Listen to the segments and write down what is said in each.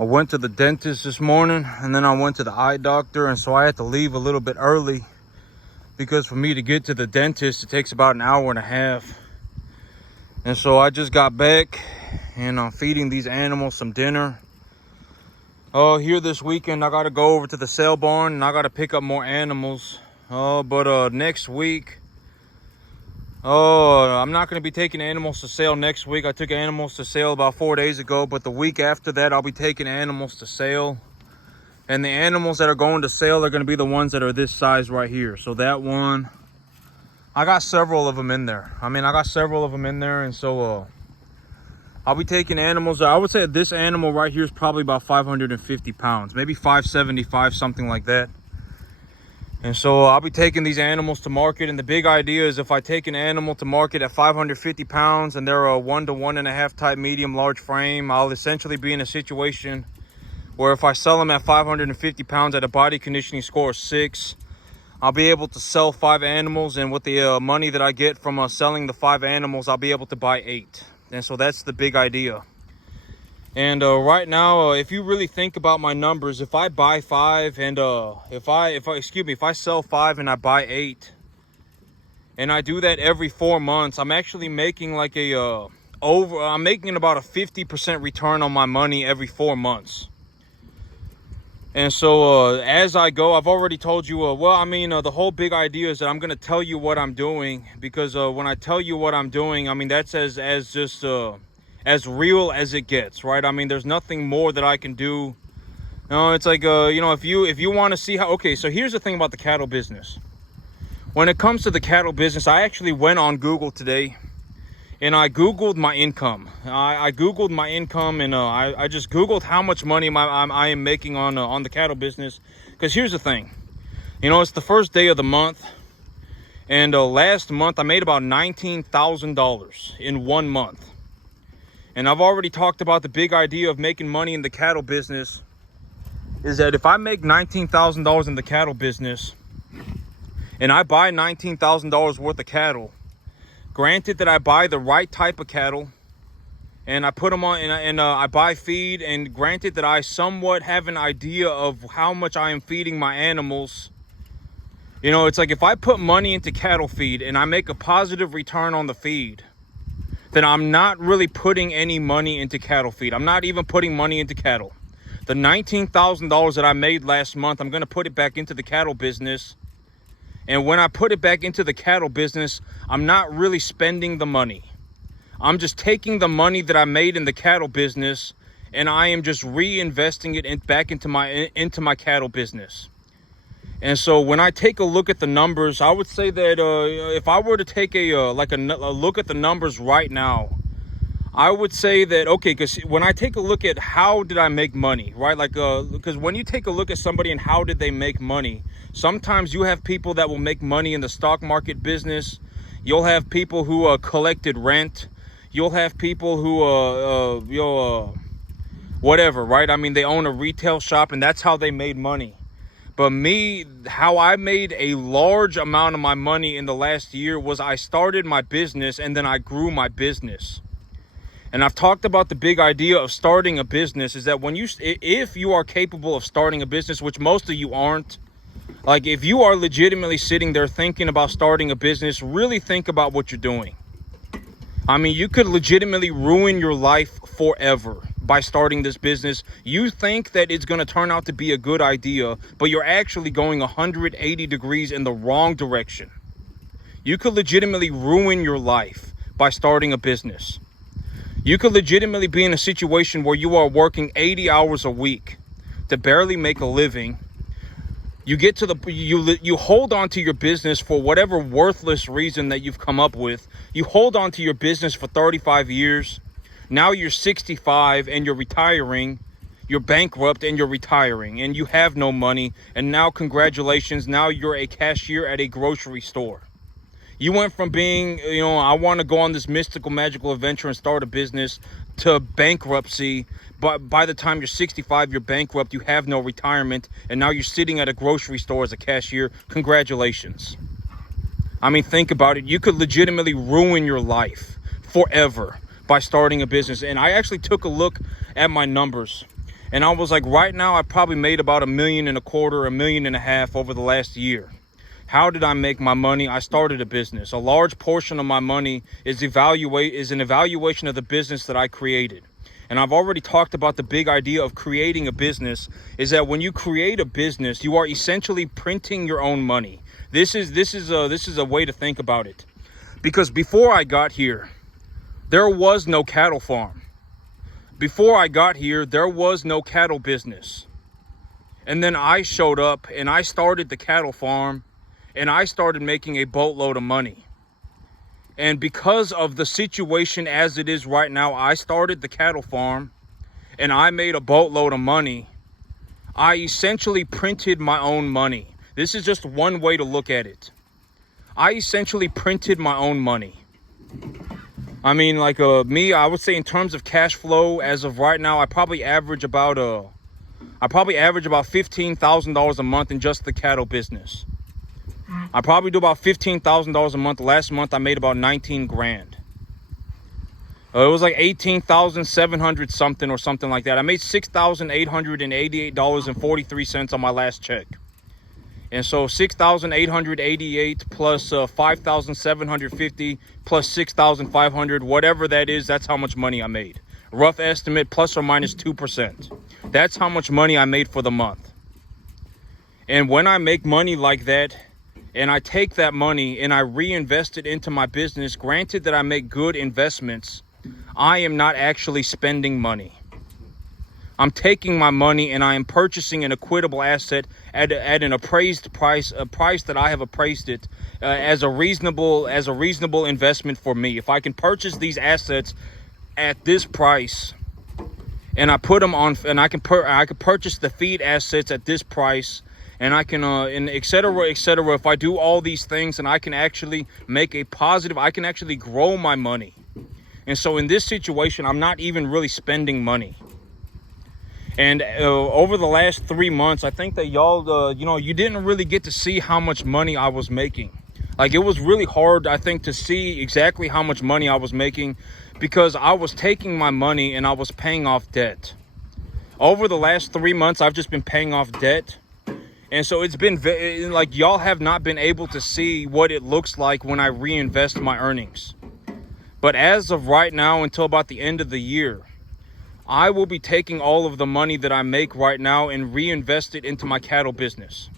I went to the dentist this morning, and then I went to the eye doctor, and so I had to leave a little bit early because for me to get to the dentist, it takes about an hour and a half. And so I just got back, and I'm feeding these animals some dinner. Here this weekend, I got to go over to the sale barn, and I got to pick up more animals. But next week, I'm not going to be taking animals to sale next week. I took animals to sale about 4 days ago, but the week after that, I'll be taking animals to sale. And the animals that are going to sale are going to be the ones that are this size right here. So that one, I got several of them in there. And so I'll be taking animals. I would say this animal right here is probably about 550 pounds, maybe 575, something like that. And so I'll be taking these animals to market. And the big idea is if I take an animal to market at 550 pounds and they're a 1 to 1.5 type medium large frame, I'll essentially be in a situation where if I sell them at 550 pounds at a body conditioning score of 6, I'll be able to sell 5 animals. And with the money that I get from selling the 5 animals, I'll be able to buy 8. And so that's the big idea. And right now, if you really think about my numbers, if I buy 5 and if I sell 5 and I buy 8, and I do that every 4 months, I'm actually making like I'm making about a 50% return on my money every 4 months. And so as I go, I've already told you, the whole big idea is that I'm going to tell you what I'm doing, because when I tell you what I'm doing, I mean, that's as real as it gets, right? I mean, there's nothing more that I can do. It's like, if you want to see how, okay, so here's the thing about the cattle business. When it comes to the cattle business, I actually went on Google today and I Googled my income. I Googled my income, and I just Googled how much money I am making on the cattle business. Because here's the thing, it's the first day of the month, and last month I made about $19,000 in 1 month. And I've already talked about the big idea of making money in the cattle business is that if I make $19,000 in the cattle business and I buy $19,000 worth of cattle, granted that I buy the right type of cattle and I put them on and I buy feed, and granted that I somewhat have an idea of how much I am feeding my animals, it's like if I put money into cattle feed and I make a positive return on the feed, then I'm not really putting any money into cattle feed. I'm not even putting money into cattle. The $19,000 that I made last month, I'm going to put it back into the cattle business. And when I put it back into the cattle business, I'm not really spending the money. I'm just taking the money that I made in the cattle business and I am just reinvesting it back into my cattle business. And so when I take a look at the numbers, I would say that if I were to take a look at the numbers right now, I would say that, okay, because when I take a look at how did I make money, right? Because when you take a look at somebody and how did they make money, sometimes you have people that will make money in the stock market business. You'll have people who collected rent. You'll have people who, whatever, right? I mean, they own a retail shop and that's how they made money. But me, how I made a large amount of my money in the last year was I started my business and then I grew my business. And I've talked about the big idea of starting a business is that if you are capable of starting a business, which most of you aren't, like if you are legitimately sitting there thinking about starting a business, really think about what you're doing. I mean, you could legitimately ruin your life forever by starting this business. You think that it's going to turn out to be a good idea, but you're actually going 180 degrees in the wrong direction. You could legitimately ruin your life by starting a business. You could legitimately be in a situation where you are working 80 hours a week to barely make a living. You get to you hold on to your business for whatever worthless reason that you've come up with. You hold on to your business for 35 years. Now you're 65 and you're retiring. You're bankrupt and you're retiring and you have no money. And now, congratulations, now you're a cashier at a grocery store. You went from being, I want to go on this mystical, magical adventure and start a business, to bankruptcy. But by the time you're 65, you're bankrupt, you have no retirement, and now you're sitting at a grocery store as a cashier. Congratulations. I mean, think about it. You could legitimately ruin your life forever by starting a business. And I actually took a look at my numbers. And I was like, right now, I probably made about $1.25 million, $1.5 million over the last year. How did I make my money? I started a business. A large portion of my money is an evaluation of the business that I created. And I've already talked about the big idea of creating a business is that when you create a business, you are essentially printing your own money. This is a way to think about it. Because before I got here, there was no cattle farm. Before I got here, there was no cattle business. And then I showed up and I started the cattle farm and I started making a boatload of money. And because of the situation as it is right now, I started the cattle farm and I made a boatload of money. I essentially printed my own money. This is just one way to look at it. I essentially printed my own money. I mean, like me, I would say in terms of cash flow as of right now, I probably average about $15,000 a month in just the cattle business. I probably do about $15,000 a month. Last month I made about 19 grand. It was like 18,700 something or something like that. I made $6,888.43 on my last check. And so 6,888 plus 5,750 plus 6,500, whatever that is, that's how much money I made. Rough estimate, plus or minus 2%. That's how much money I made for the month. And when I make money like that, and I take that money and I reinvest it into my business, granted that I make good investments, I am not actually spending money. I'm taking my money and I am purchasing an equitable asset at an appraised price, a price that I have appraised it as a reasonable investment for me. If I can purchase these assets at this price, and I put them on, and I can purchase the feed assets at this price, and I can and et cetera, if I do all these things, and I can actually make a positive, I can actually grow my money. And so in this situation, I'm not even really spending money. And over the last 3 months, I think that y'all, you didn't really get to see how much money I was making. Like, it was really hard, I think, to see exactly how much money I was making, because I was taking my money and I was paying off debt. Over the last 3 months, I've just been paying off debt. And so it's been like, y'all have not been able to see what it looks like when I reinvest my earnings. But as of right now, until about the end of the year, I will be taking all of the money that I make right now and reinvest it into my cattle business.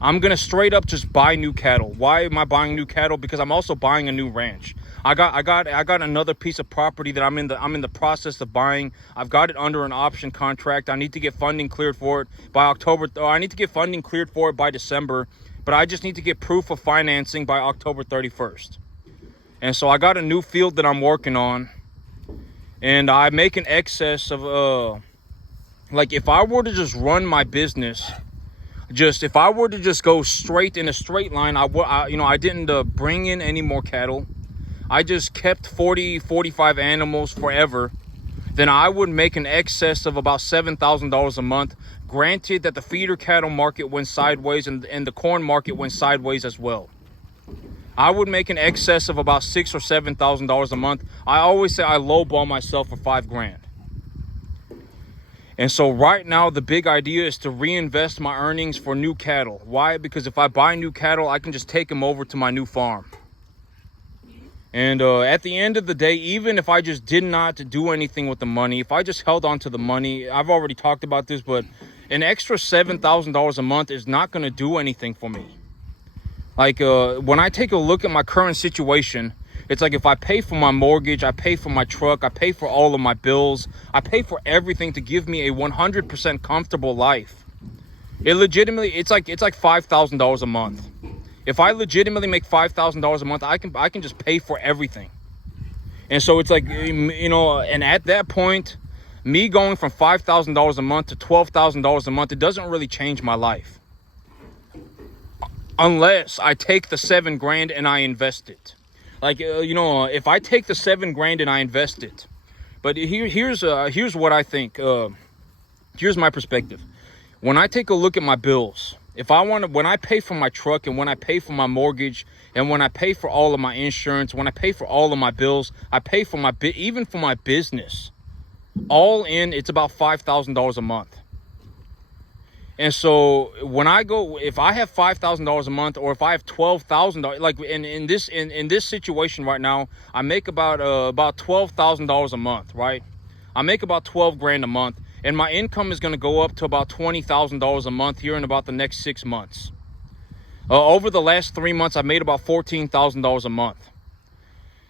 I'm going to straight up just buy new cattle. Why am I buying new cattle? Because I'm also buying a new ranch. I got another piece of property that I'm in the process of buying. I've got it under an option contract. I need to get funding cleared for it by October. I need to get funding cleared for it by December, but I just need to get proof of financing by October 31st. And so I got a new field that I'm working on, and I make an excess of like, if I were to just run my business, if I were to just go straight in a straight line, I didn't bring in any more cattle. I just kept 45 animals forever. Then I would make an excess of about $7,000 a month. Granted that the feeder cattle market went sideways and the corn market went sideways as well. I would make an excess of about $6,000 or $7,000 a month. I always say I lowball myself for $5 grand. And so right now, the big idea is to reinvest my earnings for new cattle. Why? Because if I buy new cattle, I can just take them over to my new farm. And at the end of the day, even if I just did not do anything with the money, if I just held on to the money, I've already talked about this, but an extra $7,000 a month is not going to do anything for me. Like, when I take a look at my current situation, it's like, if I pay for my mortgage, I pay for my truck, I pay for all of my bills, I pay for everything to give me a 100% comfortable life. It's like $5,000 a month. If I legitimately make $5,000 a month, I can just pay for everything. And so it's like, and at that point, me going from $5,000 a month to $12,000 a month, it doesn't really change my life. Unless I take the $7 grand and I invest it. Like, if I take the $7 grand and I invest it. But here's what I think. Here's my perspective. When I take a look at my bills, when I pay for my truck, and when I pay for my mortgage, and when I pay for all of my insurance, when I pay for all of my bills, I pay for even for my business. All in, it's about $5,000 a month. And so when I go, if I have $5,000 a month, or if I have $12,000, like in this situation right now, I make about $12,000 a month, right? I make about 12 grand a month, and my income is going to go up to about $20,000 a month here in about the next 6 months. Over the last 3 months, I made about $14,000 a month.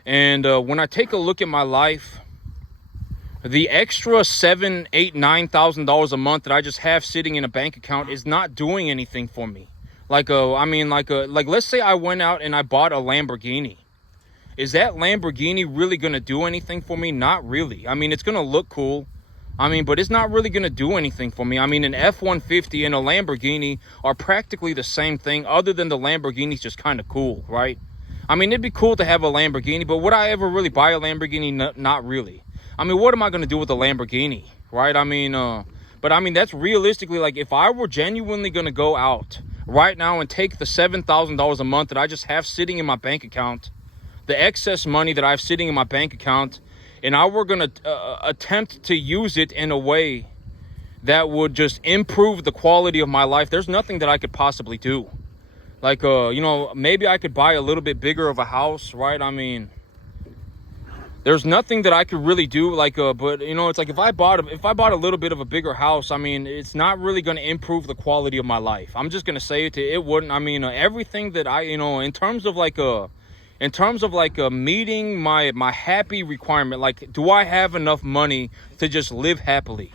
And when I take a look at my life, the extra $7,000, $8,000, $9,000 a month that I just have sitting in a bank account is not doing anything for me. Like let's say I went out and I bought a Lamborghini. Is that Lamborghini really gonna do anything for me? Not really. I mean, it's gonna look cool. But it's not really gonna do anything for me. I mean, an F-150 and a Lamborghini are practically the same thing, other than the Lamborghini's just kind of cool, right? I mean, it'd be cool to have a Lamborghini, but would I ever really buy a Lamborghini? Not really. I mean, what am I going to do with a Lamborghini, right? But that's realistically, like, if I were genuinely going to go out right now and take the $7,000 a month that I just have sitting in my bank account, the excess money that I have sitting in my bank account, and I were going to attempt to use it in a way that would just improve the quality of my life, there's nothing that I could possibly do. Like, maybe I could buy a little bit bigger of a house, right? I mean, there's nothing that I could really do, but it's like if I bought a little bit of a bigger house, I mean, it's not really going to improve the quality of my life. I'm just going to say it wouldn't. I mean, everything that I, in terms of meeting my happy requirement, like, do I have enough money to just live happily?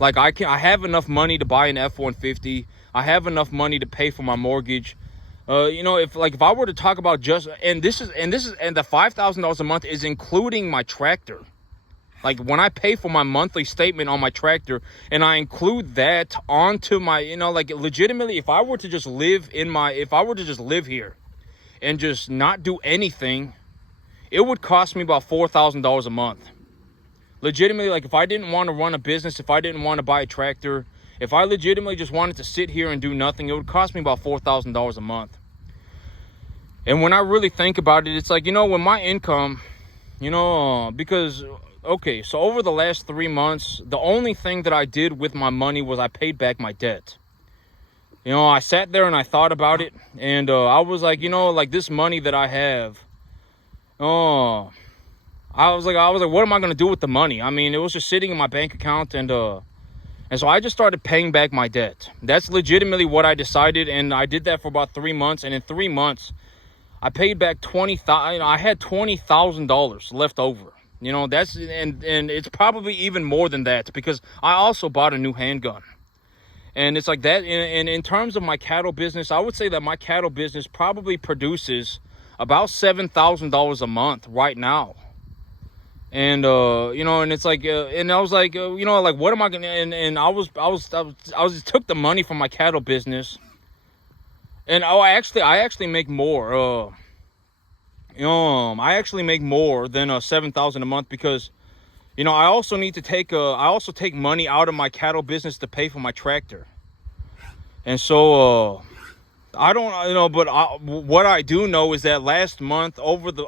Like, I have enough money to buy an F-150. I have enough money to pay for my mortgage. If I were to talk about the $5,000 a month is including my tractor. Like, when I pay for my monthly statement on my tractor, and I include that onto my, legitimately, if I were to just live here and just not do anything, it would cost me about $4,000 a month. Legitimately, like, if I didn't want to run a business, if I didn't want to buy a tractor, if I legitimately just wanted to sit here and do nothing, it would cost me about $4,000 a month. And when I really think about it, it's like, when my income, because, okay, so over the last 3 months, the only thing that I did with my money was I paid back my debt. I sat there and I thought about it, and I was like, this money that I have, I was like, what am I going to do with the money? I mean, it was just sitting in my bank account, and so I just started paying back my debt. That's legitimately what I decided, and I did that for about 3 months. And in 3 months, I paid back $20,000. I had $20,000 left over. That's and it's probably even more than that, because I also bought a new handgun. And it's like that. And in terms of my cattle business, I would say that my cattle business probably produces about $7,000 a month right now. And and it's like, and I was like, what am I gonna? And I just took the money from my cattle business, and I actually make more. I actually make more than $7,000 a month, because, I also need to take take money out of my cattle business to pay for my tractor, and so I don't, but what I do know is that last month, over the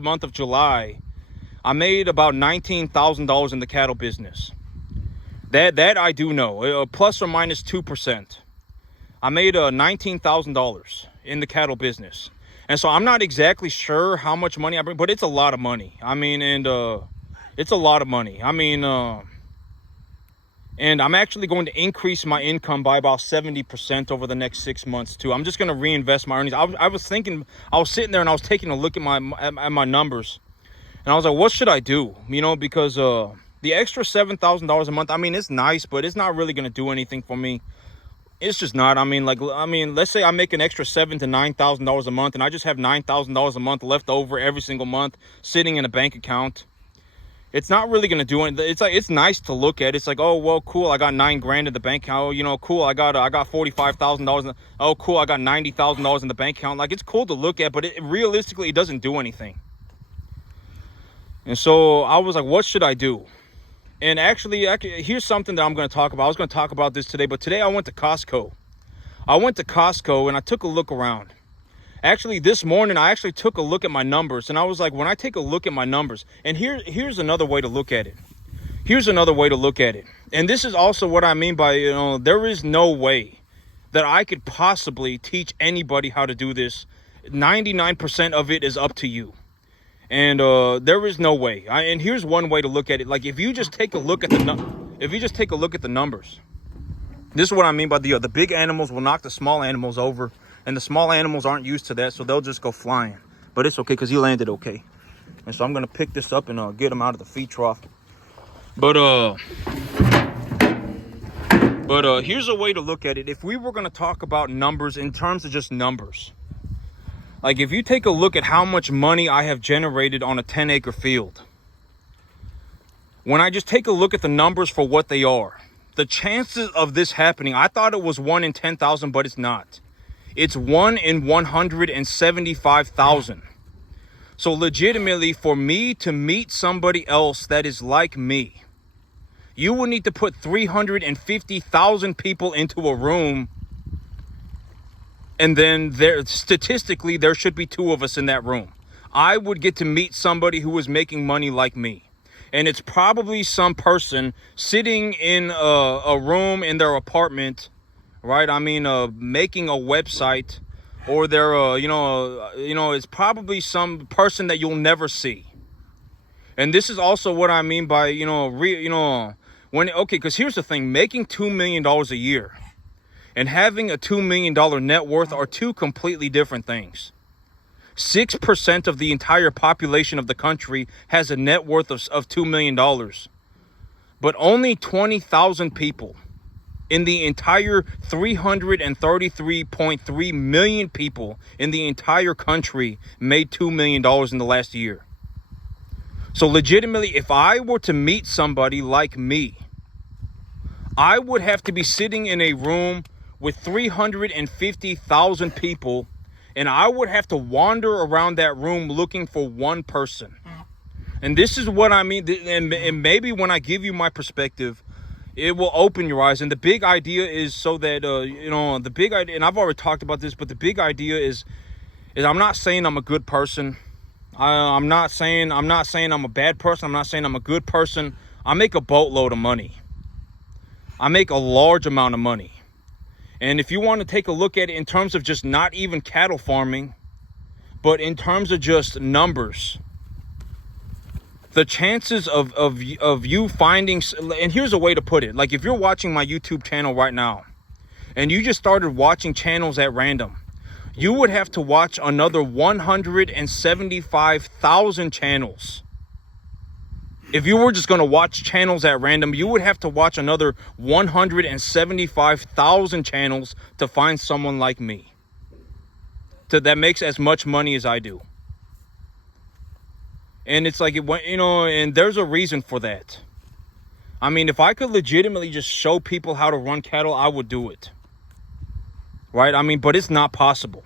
month of July, I made about $19,000 in the cattle business. That I do know, plus or minus 2%. I made $19,000 in the cattle business, and so I'm not exactly sure how much money I bring, but it's a lot of money. I mean, it's a lot of money. I mean, and I'm actually going to increase my income by about 70% over the next 6 months too. I'm just going to reinvest my earnings. I was sitting there and I was taking a look at my numbers, and I was like, what should I do? Because the extra $7,000 a month, I mean, it's nice, but it's not really going to do anything for me. It's just not. I mean, let's say I make an extra $7,000 to $9,000 a month, and I just have $9,000 a month left over every single month sitting in a bank account. It's not really going to do anything. It's like, it's nice to look at. It's like, oh, well, cool, I got $9 grand in the bank account. Cool, I got $45,000. Oh, cool, I got $90,000 in the bank account. Like, it's cool to look at, but realistically, it doesn't do anything. And so I was like, what should I do? And actually, here's something that I'm going to talk about. I was going to talk about this today, but today I went to Costco. I went to Costco and I took a look around. Actually, this morning, I actually took a look at my numbers, and I was like, when I take a look at my numbers, and here's another way to look at it. Here's another way to look at it. And this is also what I mean by, there is no way that I could possibly teach anybody how to do this. 99% of it is up to you. And there is no way. And here's one way to look at it. Like, if you just take a look at the numbers, this is what I mean by the big animals will knock the small animals over. And the small animals aren't used to that, so they'll just go flying. But it's okay because he landed okay. And so I'm going to pick this up and get him out of the feed trough. But here's a way to look at it. If we were going to talk about numbers in terms of just numbers. Like, if you take a look at how much money I have generated on a 10-acre field. When I just take a look at the numbers for what they are. The chances of this happening, I thought it was 1 in 10,000, but it's not. It's 1 in 175,000. So legitimately, for me to meet somebody else that is like me, you would need to put 350,000 people into a room. And then statistically, there should be 2 of us in that room. I would get to meet somebody who is making money like me. And it's probably some person sitting in a room in their apartment, right? I mean, making a website, or they're, it's probably some person that you'll never see. And this is also what I mean by, because here's the thing, making $2 million a year and having a $2 million net worth are 2 completely different things. 6% of the entire population of the country has a net worth of $2 million. But only 20,000 people in the entire 333.3 million people in the entire country made $2 million in the last year. So legitimately, if I were to meet somebody like me, I would have to be sitting in a room with 350,000 people, and I would have to wander around that room looking for one person. And this is what I mean. And maybe when I give you my perspective, it will open your eyes. And the big idea is so that, the big idea, and I've already talked about this, but the big idea is I'm not saying I'm a good person. I'm not saying I'm a bad person. I'm not saying I'm a good person. I make a boatload of money. I make a large amount of money. And if you want to take a look at it in terms of just not even cattle farming, but in terms of just numbers, the chances of you finding, and here's a way to put it, like if you're watching my YouTube channel right now and you just started watching channels at random, you would have to watch another 175,000 channels. If you were just going to watch channels at random, you would have to watch another 175,000 channels to find someone like me that makes as much money as I do. And it's like, and there's a reason for that. I mean, if I could legitimately just show people how to run cattle, I would do it. Right? I mean, but it's not possible.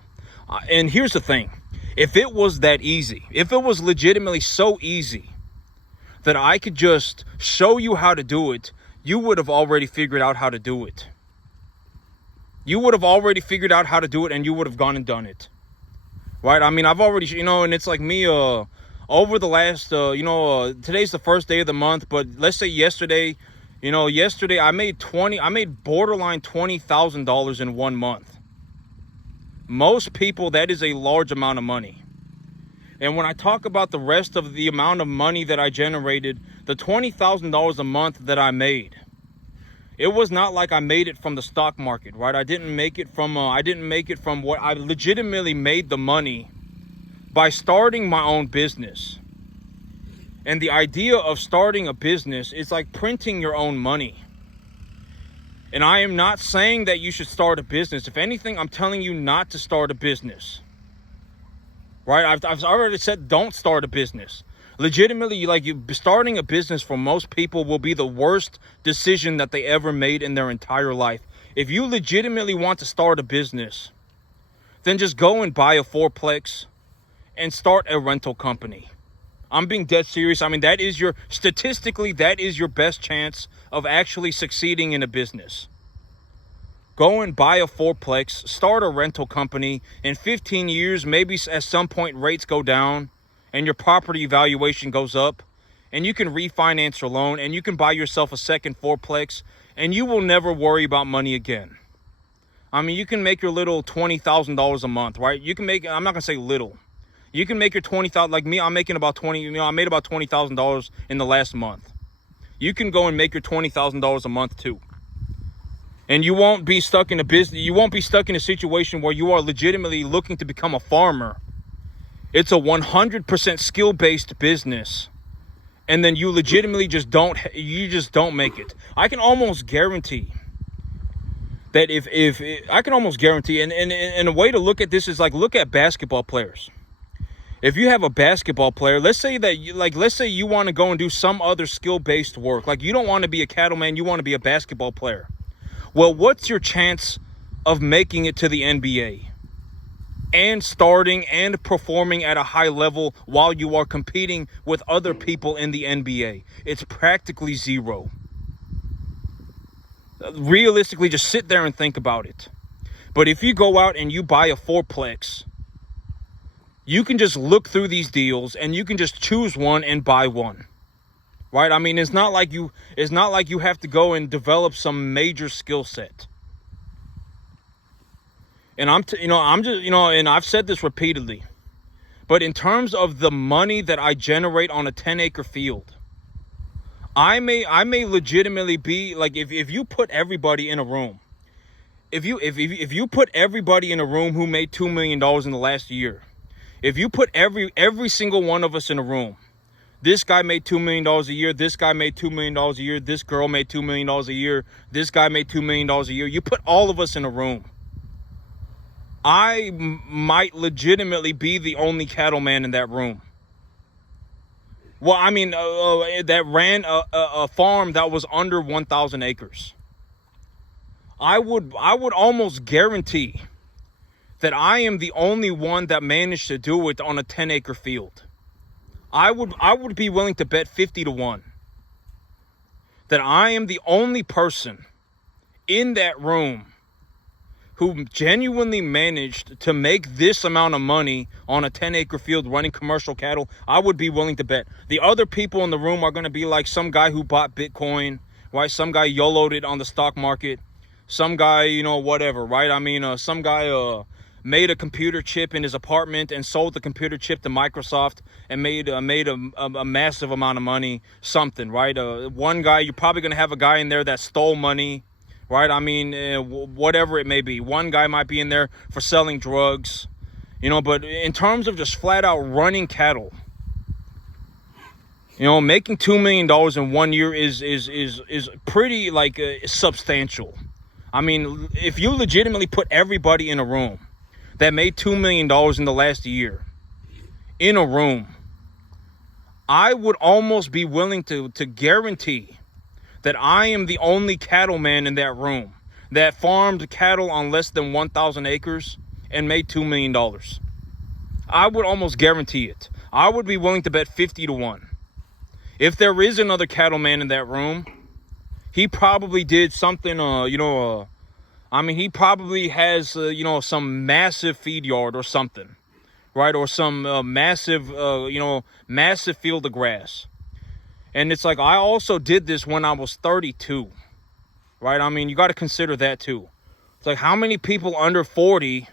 And here's the thing. If it was that easy, if it was legitimately so easy that I could just show you how to do it, you would have already figured out how to do it. You would have already figured out how to do it, and you would have gone and done it. Right? I mean, I've already, and it's like me, over the last, today's the first day of the month, but let's say yesterday I made borderline $20,000 in 1 month. Most people, that is a large amount of money. And when I talk about the rest of the amount of money that I generated, the $20,000 a month that I made, it was not like I made it from the stock market, right? I didn't make it from what I legitimately made the money by starting my own business. And the idea of starting a business is like printing your own money. And I am not saying that you should start a business. If anything, I'm telling you not to start a business. Right? I've already said don't start a business. Legitimately, starting a business for most people will be the worst decision that they ever made in their entire life. If you legitimately want to start a business, then just go and buy a fourplex and start a rental company. I'm being dead serious. I mean, statistically, that is your best chance of actually succeeding in a business. Go and buy a fourplex, start a rental company. In 15 years, maybe at some point rates go down and your property valuation goes up, and you can refinance your loan and you can buy yourself a second fourplex, and you will never worry about money again. I mean, you can make your little $20,000 a month, right? You can make, I'm not gonna say little. You can make your 20,000, like me, I'm making about 20, I made about $20,000 in the last month. You can go and make your $20,000 a month too. And you won't be stuck in a business. You won't be stuck in a situation where you are legitimately looking to become a farmer. It's a 100% skill-based business. And then you legitimately just don't make it. I can almost guarantee that if I can almost guarantee, and a way to look at this is like, look at basketball players. If you have a basketball player, let's say you want to go and do some other skill-based work. Like, you don't want to be a cattleman, you want to be a basketball player. Well, what's your chance of making it to the NBA and starting and performing at a high level while you are competing with other people in the NBA? It's practically zero. Realistically, just sit there and think about it. But if you go out and you buy a fourplex, you can just look through these deals and you can just choose one and buy one. Right? I mean, it's not like you have to go and develop some major skill set. And and I've said this repeatedly, but in terms of the money that I generate on a 10-acre field, I may legitimately be like, if you put everybody in a room, if you put everybody in a room who made $2 million in the last year, if you put every single one of us in a room, this guy made $2 million a year, this guy made $2 million a year, this girl made $2 million a year, this guy made $2 million a year. You put all of us in a room, I might legitimately be the only cattleman in that room. Well, I mean, that ran a farm that was under 1,000 acres. I would almost guarantee that I am the only one that managed to do it on a 10-acre field. I would be willing to bet 50-1 that I am the only person in that room who genuinely managed to make this amount of money on a 10-acre field running commercial cattle. I would be willing to bet. The other people in the room are going to be like some guy who bought Bitcoin, right? Some guy YOLO'd it on the stock market. Some guy, whatever, right? I mean, some guy made a computer chip in his apartment and sold the computer chip to Microsoft and made a massive amount of money, something, right? One guy, you're probably going to have a guy in there that stole money, right? I mean, whatever it may be. One guy might be in there for selling drugs, but in terms of just flat out running cattle, making $2 million in 1 year is pretty substantial. I mean, if you legitimately put everybody in a room that made $2 million in the last year in a room, I would almost be willing to guarantee that I am the only cattleman in that room that farmed cattle on less than 1,000 acres and made $2 million. I would almost guarantee it. I would be willing to bet 50-1. If there is another cattleman in that room, he probably did something, he probably has, some massive feed yard or something, right? Or some massive field of grass. And it's like, I also did this when I was 32, right? I mean, you got to consider that too. It's like, how many people under 40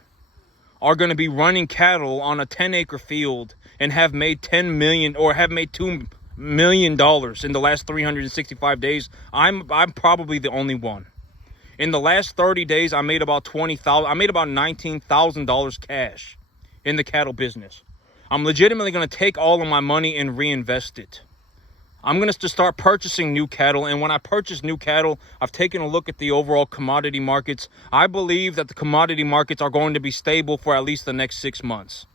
are going to be running cattle on a 10-acre field and have made 10 million or have made $2 million in the last 365 days? I'm probably the only one. In the last 30 days, I made about $19,000 cash in the cattle business. I'm legitimately going to take all of my money and reinvest it. I'm going to start purchasing new cattle. And when I purchase new cattle, I've taken a look at the overall commodity markets. I believe that the commodity markets are going to be stable for at least the next 6 months.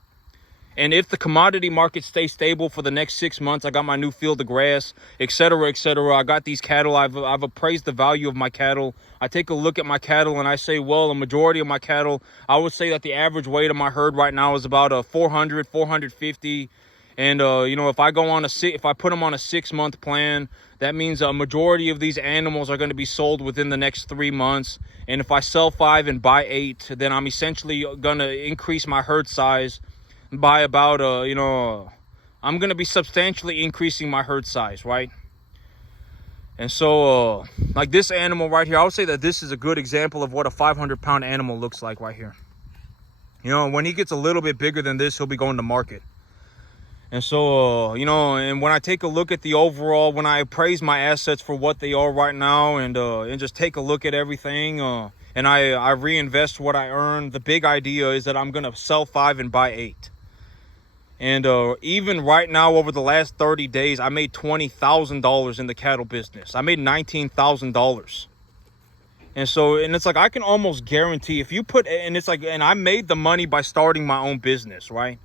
And if the commodity markets stay stable for the next 6 months, I got my new field of grass, etc., etc. I got these cattle. I've appraised the value of my cattle. I take a look at my cattle and I say, well, a majority of my cattle, I would say that the average weight of my herd right now is about 400, 450. And you know, if I put them on a 6-month plan, that means a majority of these animals are going to be sold within the next 3 months. And if I sell 5 and buy 8, then I'm essentially going to increase my herd size by about you know, I'm going to be substantially increasing my herd size, right? And so like this animal right here, I would say that this is a good example of what a 500-pound animal looks like right here. You know, when he gets a little bit bigger than this, he'll be going to market. And so, you know, and when I take a look at the overall, when I appraise my assets for what they are right now, and just take a look at everything, and I reinvest what I earn, the big idea is that I'm going to sell 5 and buy 8. And even right now, over the last 30 days, I made $20,000 in the cattle business. I made $19,000. And so, and it's like, I can almost guarantee if you put, and it's like, and I made the money by starting my own business, right?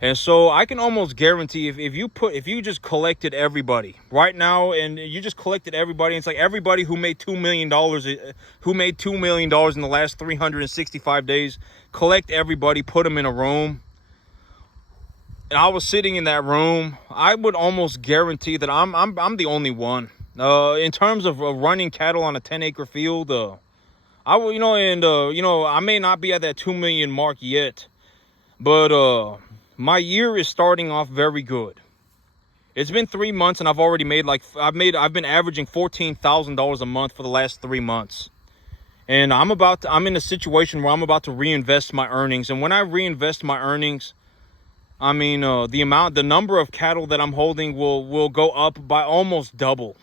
And so I can almost guarantee if you just collected everybody right now, and you just collected everybody, and it's like everybody who made $2 million, in the last 365 days, collect everybody, put them in a room. And I was sitting in that room, I would almost guarantee that I'm the only one. In terms of running cattle on a 10-acre field, I will, you know, and you know, I may not be at that 2 million mark yet, but my year is starting off very good. It's been 3 months, and I've already made I've been averaging $14,000 a month for the last 3 months. And I'm in a situation where I'm about to reinvest my earnings. And when I reinvest my earnings, I mean, the number of cattle that I'm holding will go up by almost double.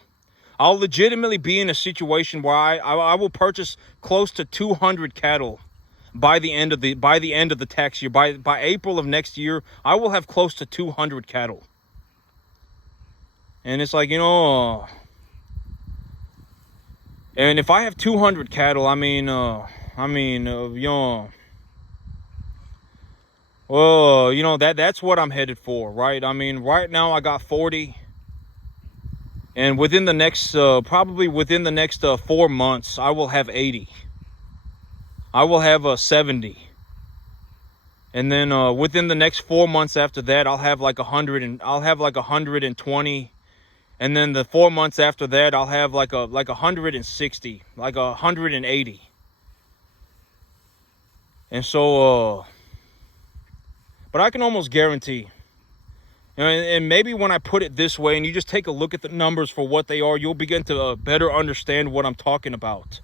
I'll legitimately be in a situation where I will purchase close to 200 cattle by the end of the tax year. By April of next year, I will have close to 200 cattle. And it's like, you know, and if I have 200 cattle, you know, well, you know, that's what I'm headed for, right? I mean, right now I got 40, and within the next probably within the next 4 months, I will have 80. I will have 70. And then within the next 4 months after that, I'll have like 100, and I'll have like 120. And then the 4 months after that, I'll have like 160, like 180. And so but I can almost guarantee, and maybe when I put it this way, and you just take a look at the numbers for what they are, you'll begin to better understand what I'm talking about.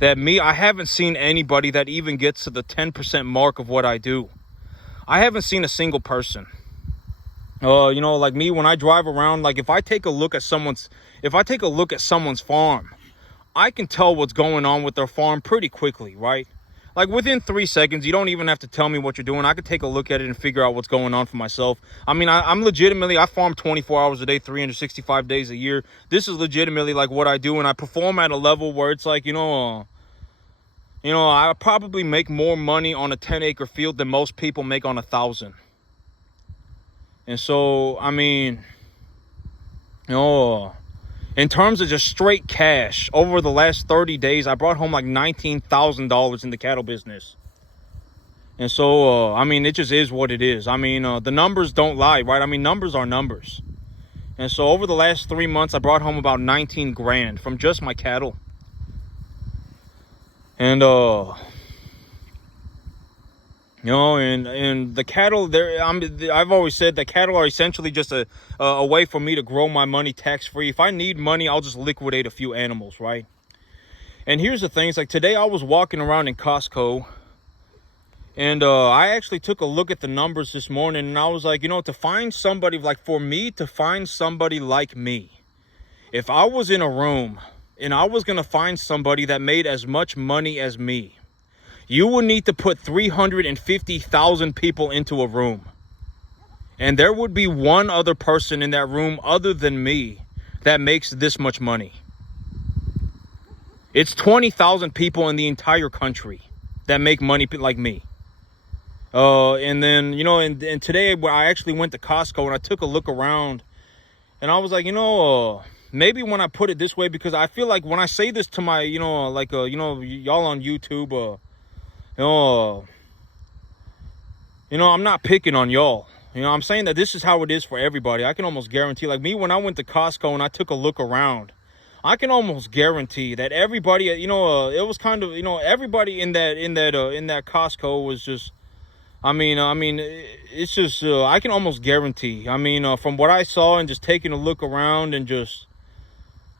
That I haven't seen anybody that even gets to the 10% mark of what I do. I haven't seen a single person. You know, like me, when I drive around, like if I take a look at someone's farm, I can tell what's going on with their farm pretty quickly, right? Like within 3 seconds, you don't even have to tell me what you're doing. I could take a look at it and figure out what's going on for myself. I mean, I'm legitimately, I farm 24 hours a day, 365 days a year. This is legitimately like what I do, and I perform at a level where it's like, you know, I probably make more money on a 10-acre field than most people make on 1,000. And so, I mean, you know, in terms of just straight cash, over the last 30 days, I brought home like $19,000 in the cattle business. And so, I mean, it just is what it is. I mean, the numbers don't lie, right? I mean, numbers are numbers. And so over the last 3 months, I brought home about 19 grand from just my cattle. And, you know, and the cattle, I've always said that cattle are essentially just a way for me to grow my money tax-free. If I need money, I'll just liquidate a few animals, right? And here's the thing. It's like today I was walking around in Costco, and I actually took a look at the numbers this morning, and I was like, you know, for me to find somebody like me, if I was in a room and I was going to find somebody that made as much money as me, you would need to put 350,000 people into a room. And there would be one other person in that room other than me that makes this much money. It's 20,000 people in the entire country that make money like me. And then, you know, and today I actually went to Costco and I took a look around, and I was like, you know, maybe when I put it this way, because I feel like when I say this to my, you know, like, you know, y'all on YouTube, you know, I'm not picking on y'all. You know, I'm saying that this is how it is for everybody. I can almost guarantee, like me, when I went to Costco and I took a look around, I can almost guarantee that everybody, you know, it was kind of, you know, everybody in that Costco was just, I mean, it's just, I can almost guarantee. I mean, from what I saw and just taking a look around and just,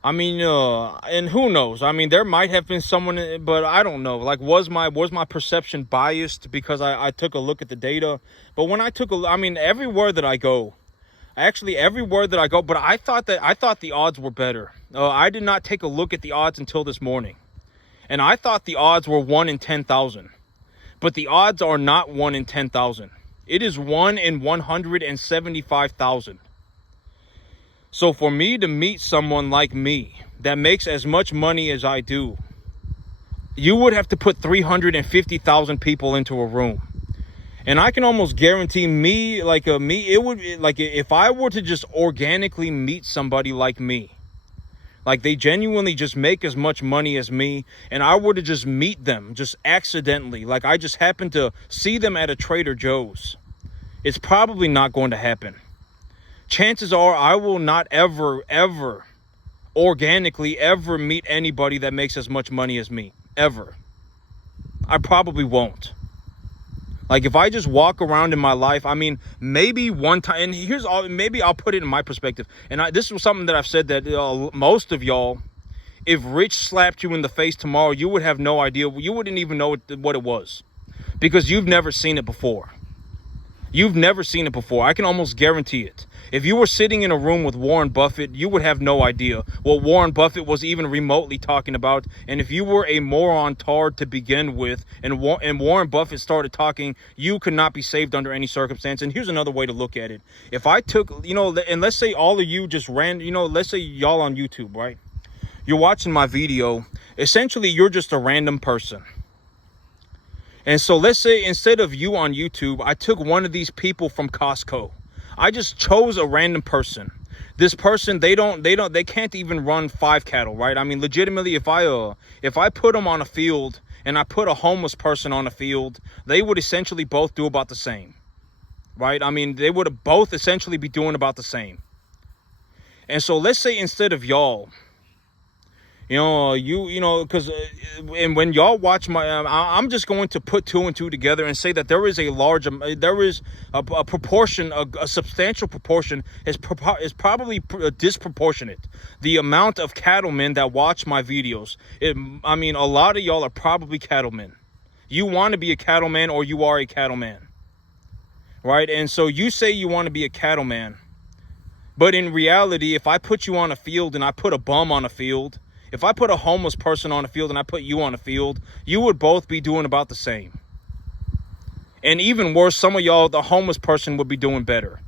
I mean, and who knows? I mean, there might have been someone, but I don't know. Like, was my perception biased because I took a look at the data? But when I mean, everywhere that I go, but I thought the odds were better. I did not take a look at the odds until this morning, and I thought the odds were 1 in 10,000, but the odds are not 1 in 10,000. It is 1 in 175,000. So for me to meet someone like me that makes as much money as I do, you would have to put 350,000 people into a room. And I can almost guarantee it would, like, if I were to just organically meet somebody like me, like they genuinely just make as much money as me, and I were to just meet them just accidentally, like I just happened to see them at a Trader Joe's, it's probably not going to happen. Chances are I will not ever organically ever meet anybody that makes as much money as me, ever. I probably won't. Like, if I just walk around in my life, I mean, maybe one time, and maybe I'll put it in my perspective. And this was something that I've said, that most of y'all, if Rich slapped you in the face tomorrow, you would have no idea. You wouldn't even know what it was, because you've never seen it before. You've never seen it before. I can almost guarantee it. If you were sitting in a room with Warren Buffett, you would have no idea what Warren Buffett was even remotely talking about. And if you were a moron tard to begin with, and Warren Buffett started talking, you could not be saved under any circumstance. And here's another way to look at it. If I took, you know, and let's say all of you just ran, you know, let's say y'all on YouTube, right? You're watching my video. Essentially, you're just a random person. And so let's say instead of you on YouTube, I took one of these people from Costco. I just chose a random person. This person, they can't even run 5 cattle, right? I mean, legitimately, if I put them on a field and I put a homeless person on a field, they would essentially both do about the same, right? I mean, they would both essentially be doing about the same. And so let's say instead of y'all, you know, because and when y'all watch my, I'm just going to put 2 and 2 together and say that there is a proportion, a substantial proportion is probably disproportionate. The amount of cattlemen that watch my videos, I mean, a lot of y'all are probably cattlemen. You want to be a cattleman, or you are a cattleman, right? And so you say you want to be a cattleman, but in reality, if I put you on a field and I put a bum on a field, if I put a homeless person on a field and I put you on a field, you would both be doing about the same. And even worse, some of y'all, the homeless person would be doing better,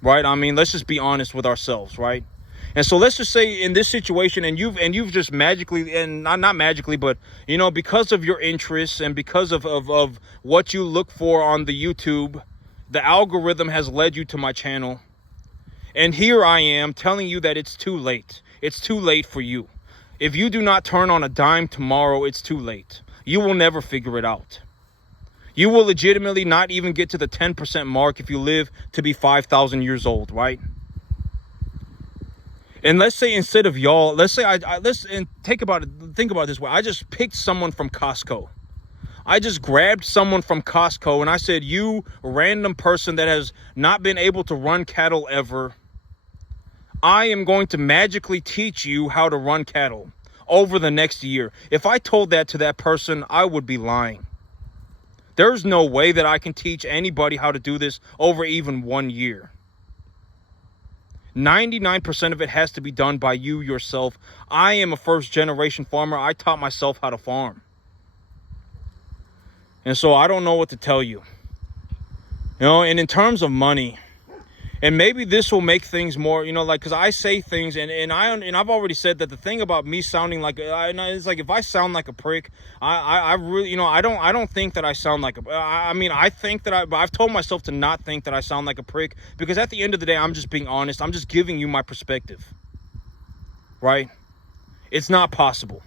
right? I mean, let's just be honest with ourselves, right? And so let's just say in this situation, and you've just magically, and not magically, but, you know, because of your interests and because of what you look for on the YouTube, the algorithm has led you to my channel. And here I am telling you that it's too late. It's too late for you. If you do not turn on a dime tomorrow, it's too late. You will never figure it out. You will legitimately not even get to the 10% mark if you live to be 5,000 years old, right? And let's say instead of y'all, let's say think about it this way. I just picked someone from Costco. I just grabbed someone from Costco and I said, you random person that has not been able to run cattle ever, I am going to magically teach you how to run cattle over the next year. If I told that to that person, I would be lying. There's no way that I can teach anybody how to do this over even 1 year. 99% of it has to be done by you yourself. I am a first-generation farmer. I taught myself how to farm. And so I don't know what to tell you. You know, and in terms of money, and maybe this will make things more, you know, like, because I say things, and I've already said that the thing about me sounding like, it's like if I sound like a prick, I really, you know, I don't think that I sound like I think that I've told myself to not think that I sound like a prick, because at the end of the day, I'm just being honest. I'm just giving you my perspective, right? It's not possible.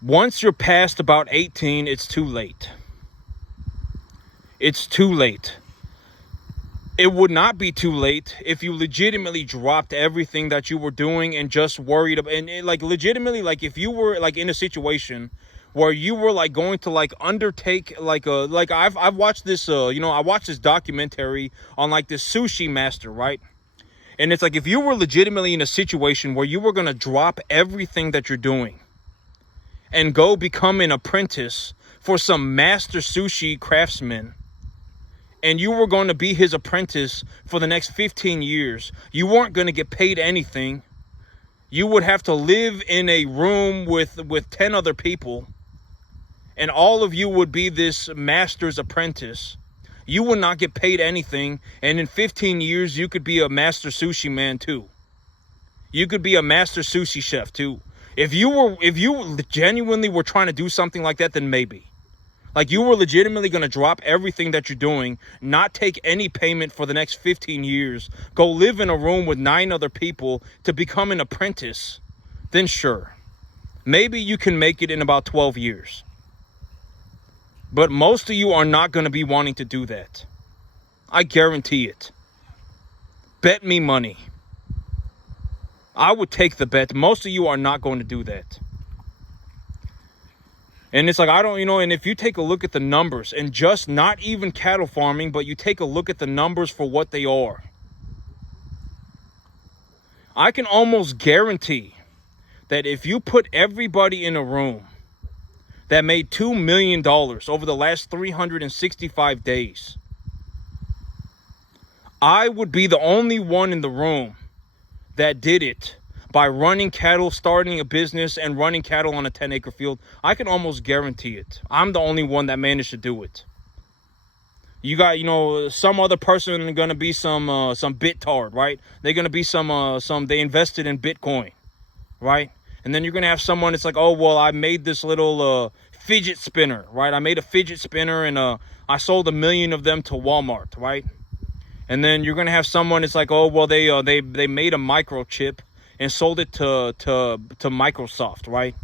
Once you're past about 18, it's too late. it's too late. It would not be too late if you legitimately dropped everything that you were doing and just worried about, and like legitimately, like if you were like in a situation where you were like going to like undertake like I've watched this I watched this documentary on like this sushi master, right? And it's like if you were legitimately in a situation where you were going to drop everything that you're doing and go become an apprentice for some master sushi craftsman, and you were going to be his apprentice for the next 15 years, you weren't going to get paid anything. You would have to live in a room with 10 other people, and all of you would be this master's apprentice. You would not get paid anything, and in 15 years, you could be a master sushi man too. You could be a master sushi chef too. If you genuinely were trying to do something like that, then maybe. Like you were legitimately going to drop everything that you're doing, not take any payment for the next 15 years, go live in a room with 9 other people to become an apprentice, then sure. Maybe you can make it in about 12 years. But most of you are not going to be wanting to do that. I guarantee it. Bet me money. I would take the bet. Most of you are not going to do that. And it's like, and if you take a look at the numbers, and just not even cattle farming, but you take a look at the numbers for what they are, I can almost guarantee that if you put everybody in a room that made $2 million over the last 365 days, I would be the only one in the room that did it by running cattle, starting a business, and running cattle on a 10-acre field. I can almost guarantee it. I'm the only one that managed to do it. You got, some other person going to be some bitard, right? They're going to be they invested in Bitcoin, right? And then you're going to have someone, it's like, oh, well, I made this little fidget spinner, right? I made a fidget spinner and I sold 1 million of them to Walmart, right? And then you're going to have someone, it's like, oh, well, they made a microchip and sold it to Microsoft, right?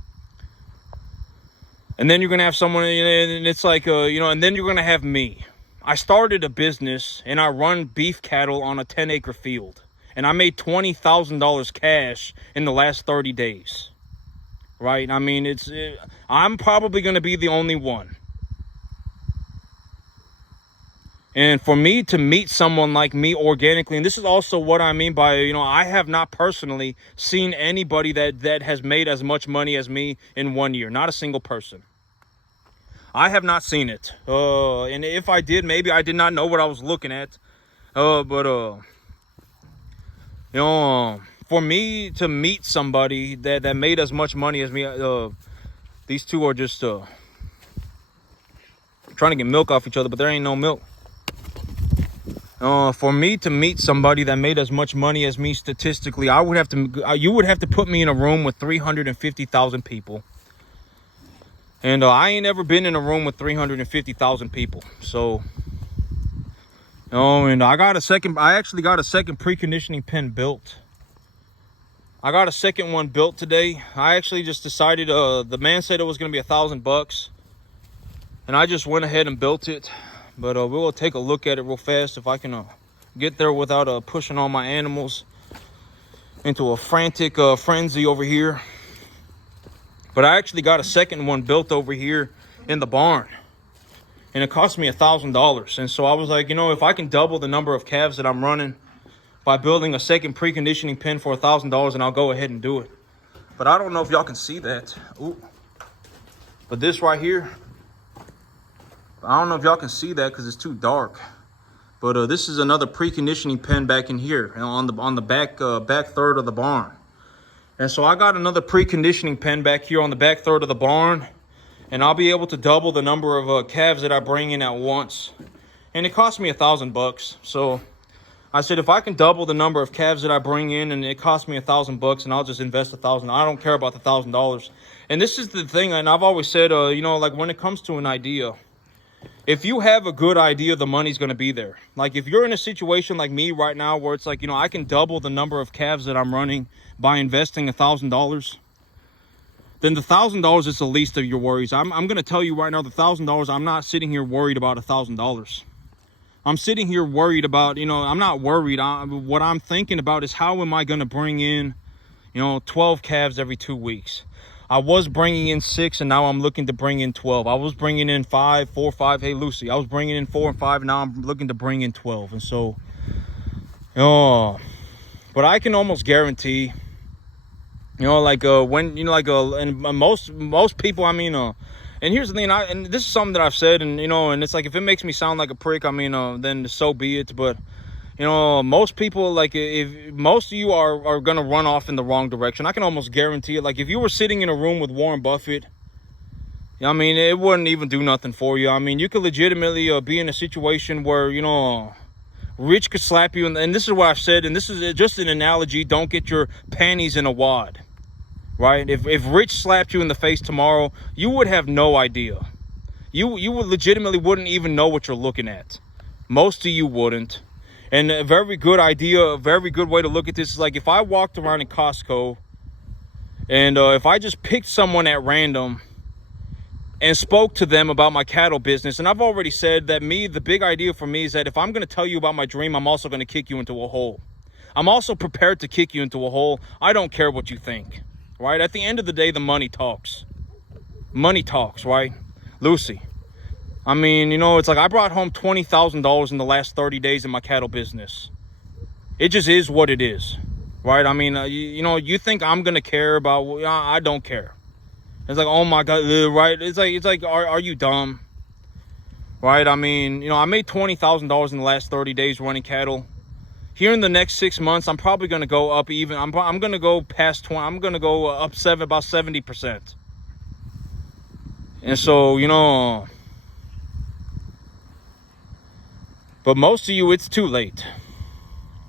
And then you're going to have someone, and it's like, and then you're going to have me. I started a business, and I run beef cattle on a 10-acre field. And I made $20,000 cash in the last 30 days, right? I mean, I'm probably going to be the only one. And for me to meet someone like me organically, and this is also what I mean by, I have not personally seen anybody that has made as much money as me in 1 year. Not a single person. I have not seen it. And if I did, maybe I did not know what I was looking at. For me to meet somebody that made as much money as me, these two are just trying to get milk off each other, but there ain't no milk. For me to meet somebody that made as much money as me statistically, you would have to put me in a room with 350,000 people. And I ain't ever been in a room with 350,000 people. So, and I actually got a second preconditioning pen built. I got a second one built today. I actually just decided, the man said it was going to be $1,000 and I just went ahead and built it. But we'll take a look at it real fast if I can get there without pushing all my animals into a frantic frenzy over here. But I actually got a second one built over here in the barn, and it cost me $1,000. And so I was like, if I can double the number of calves that I'm running by building a second preconditioning pen for $1,000, and I'll go ahead and do it. But I don't know if y'all can see that. Ooh. But this right here, I don't know if y'all can see that because it's too dark. But this is another preconditioning pen back in here on the back third of the barn. And so I got another preconditioning pen back here on the back third of the barn, and I'll be able to double the number of calves that I bring in at once. And it cost me $1,000. So I said, if I can double the number of calves that I bring in, and it cost me $1,000, and I'll just invest $1,000. I don't care about the $1,000. And this is the thing, and I've always said, like when it comes to an idea, if you have a good idea, the money's going to be there. Like if you're in a situation like me right now where it's like, I can double the number of calves that I'm running by investing $1,000, then the $1,000 is the least of your worries. I'm going to tell you right now, the $1,000, I'm not sitting here worried about $1,000. I'm sitting here worried about, I'm not worried. What I'm thinking about is how am I going to bring in, 12 calves every 2 weeks. I was bringing in 6, and now I'm looking to bring in 12. I was bringing in 5, 4, 5. Hey, Lucy, I was bringing in 4 and 5, and now I'm looking to bring in 12. And so, but I can almost guarantee, and most people, and here's the thing, and this is something that I've said, and and it's like, if it makes me sound like a prick, then so be it. But most people, like, if most of you are gonna run off in the wrong direction, I can almost guarantee it. Like, if you were sitting in a room with Warren Buffett, it wouldn't even do nothing for you. You could legitimately be in a situation where Rich could slap you, and this is what I've said, and this is just an analogy. Don't get your panties in a wad. Right? If Rich slapped you in the face tomorrow, you would have no idea. You would legitimately wouldn't even know what you're looking at. Most of you wouldn't. And a very good idea, a very good way to look at this is like, if I walked around in Costco and if I just picked someone at random and spoke to them about my cattle business, and I've already said that the big idea for me is that if I'm going to tell you about my dream, I'm also going to kick you into a hole. I'm also prepared to kick you into a hole. I don't care what you think. Right? At the end of the day, the money talks. Money talks, right? Lucy. It's like I brought home $20,000 in the last 30 days in my cattle business. It just is what it is. Right? You think I'm going to care about, I don't care. It's like, oh my God, right? It's like, are you dumb? Right? I made $20,000 in the last 30 days running cattle. Here in the next 6 months, I'm probably going to go up even. I'm going to go past 20. I'm going to go up about 70%. And so, but most of you, it's too late.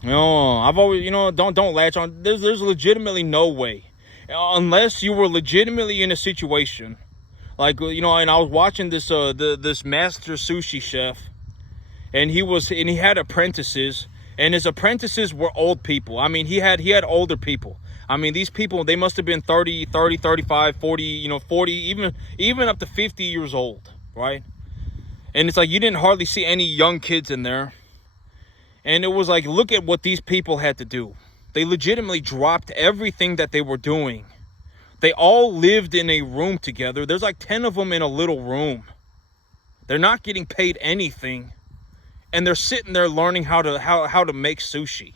I've always, don't latch on. There's legitimately no way, unless you were legitimately in a situation like, and I was watching this this master sushi chef, and he had apprentices. And his apprentices were old people. He had older people. These people, they must have been 30, 35, 40, 40, even up to 50 years old, right? And it's like, you didn't hardly see any young kids in there. And it was like, look at what these people had to do. They legitimately dropped everything that they were doing. They all lived in a room together. There's like 10 of them in a little room. They're not getting paid anything. And they're sitting there learning how to make sushi.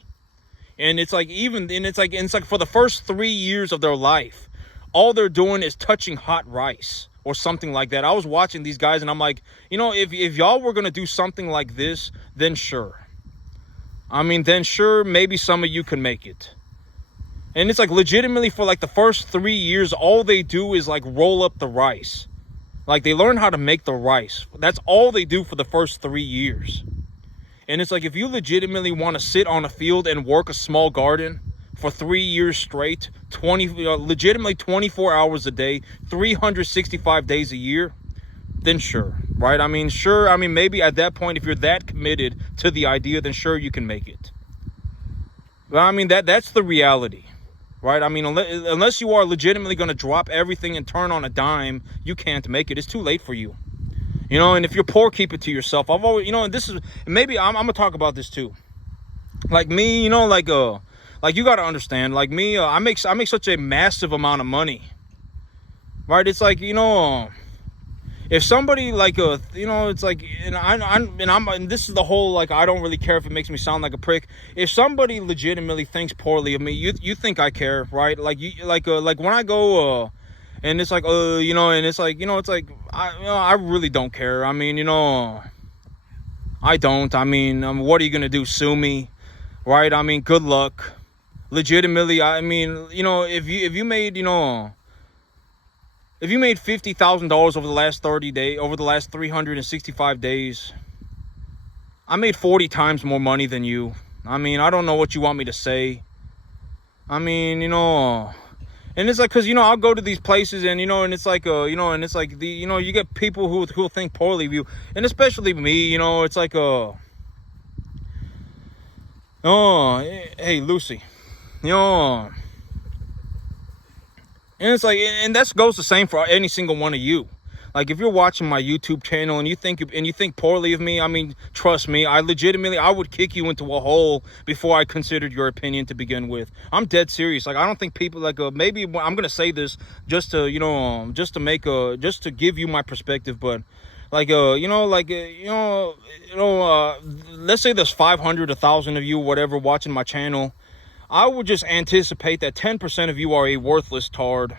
And it's like, it's like for the first 3 years of their life, all they're doing is touching hot rice or something like that. I was watching these guys and I'm like, if y'all were going to do something like this, then sure. Then sure, maybe some of you can make it. And it's like, legitimately, for like the first 3 years, all they do is like roll up the rice. Like, they learn how to make the rice. That's all they do for the first 3 years. And it's like, if you legitimately want to sit on a field and work a small garden for 3 years straight, legitimately 24 hours a day, 365 days a year, then sure, right? Sure, maybe at that point, if you're that committed to the idea, then sure, you can make it. But that's the reality, right? Unless you are legitimately going to drop everything and turn on a dime, you can't make it. It's too late for you. And if you're poor, keep it to yourself. I've always, and this is, maybe I'm going to talk about this too. Like me, like you got to understand, like me, I make such a massive amount of money, right? It's like, if somebody like, it's like, and this is the whole, like, I don't really care if it makes me sound like a prick. If somebody legitimately thinks poorly of me, you think I care, right? Like, like when I go, and it's like, and it's like, it's like, I really don't care. I don't. What are you going to do? Sue me? Right? Good luck. Legitimately, if you made, if you made $50,000 over the last 30 days, over the last 365 days, I made 40 times more money than you. I don't know what you want me to say. And it's like, cause I'll go to these places and and it's like and it's like you get people who think poorly of you, and especially me. It's like oh, hey Lucy, and And it's like, and that goes the same for any single one of you. Like, if you're watching my YouTube channel and you think poorly of me, I mean, trust me, I would kick you into a hole before I considered your opinion to begin with. I'm dead serious. Like, I don't think people like maybe I'm gonna say this just to just to give you my perspective, but like let's say there's 500, 1,000 of you, whatever, watching my channel. I would just anticipate that 10% of you are a worthless tard.